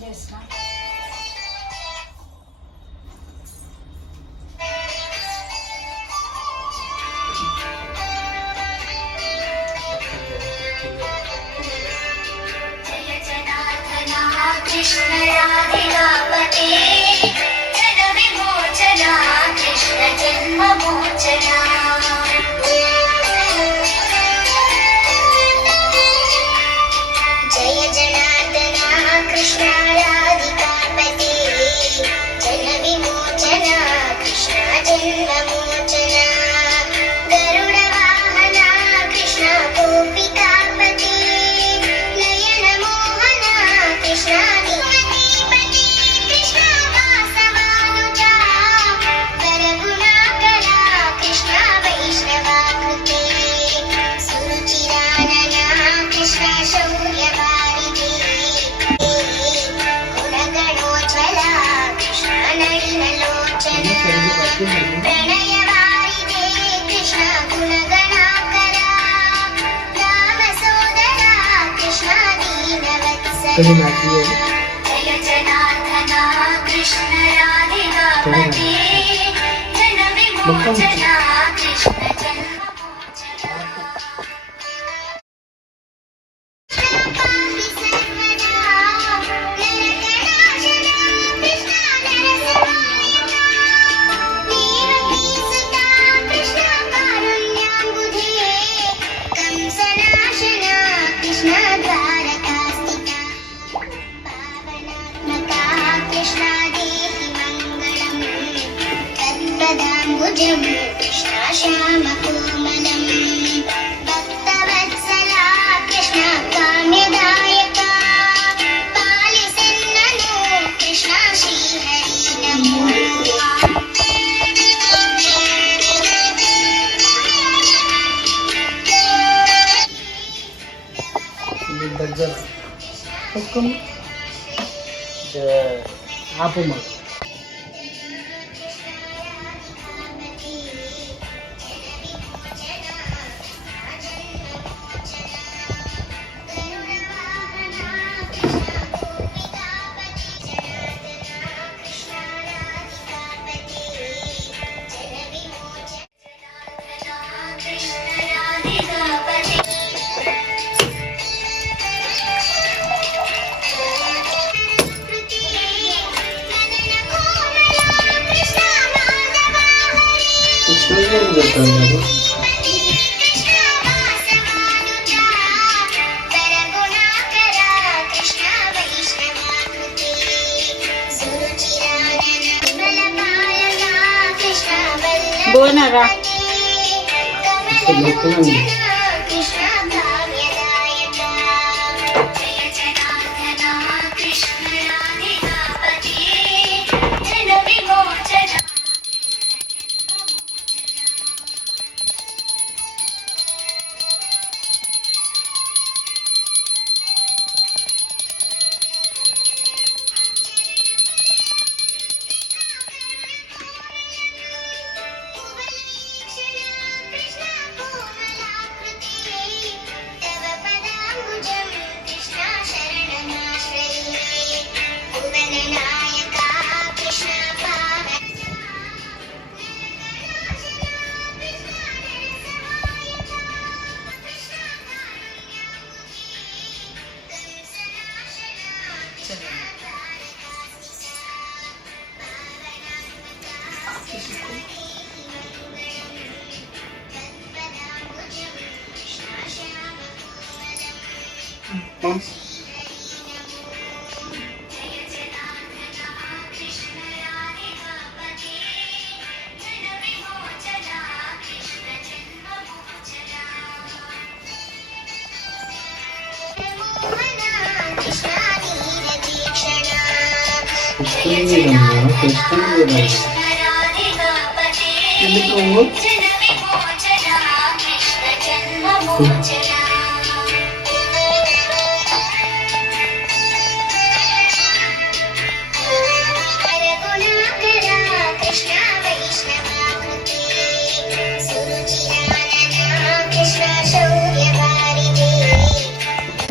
చేసిన कृष्ण राधिकापते जन विमोचना कृष्ण जन्म मोचना जय जनार्दना कृष्ण राधिकापते जन विमोचना कृष्ण जन्म मोचना गरुड वाहना कृष्ण गोपिकापते नयन मोहना कृष्ण प्रणयवारिदे कृष्ण गुणगणाकरा राम सोदरा कृष्ण दीनवत्सला जय जनार्दना कृष्ण राधिकापते जन विमोचना कृष्ण जन्म मोचना पाहि सर्वदा नरकनाशना कृष्ण नरसहायका देवकीसुता कृष्ण कारुण्याम्बुधे कंसनाशना कृष्ण द्वारकास्थिता पावनात्मका कृष्ण देहि मङ्गलम् तत्पदाम्बुजं कृष्ण श्यामकोमलम् भक्तवत्सला कृष्ण काम्यदायका पालिसन्ननु कृष्ण श्रीहरि नमो దగ్గర ఒక్కము ఆపమ్మ బోనరా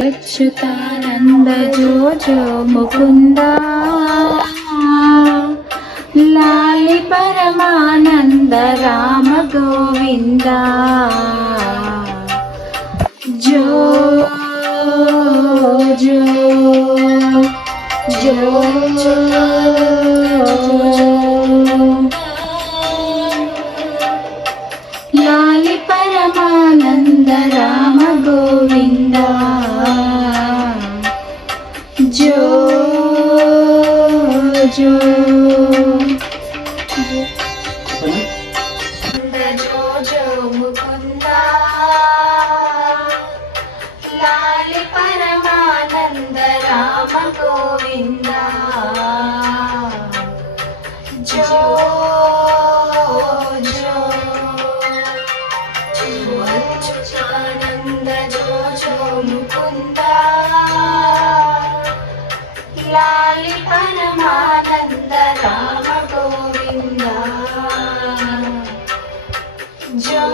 अच्युतानन्द నంద జో జో ముకుంద లాలి పరమానంద రామ గోవింద జో జో జో లాలి పరమానంద రామ గోవింద జో జో జో జో ముకుంద లాలి పరమానంద రామ గోవింద జో జో అచ్యుతానంద జో జో ముకుంద లాలి పరమానంద రామ గోవింద జో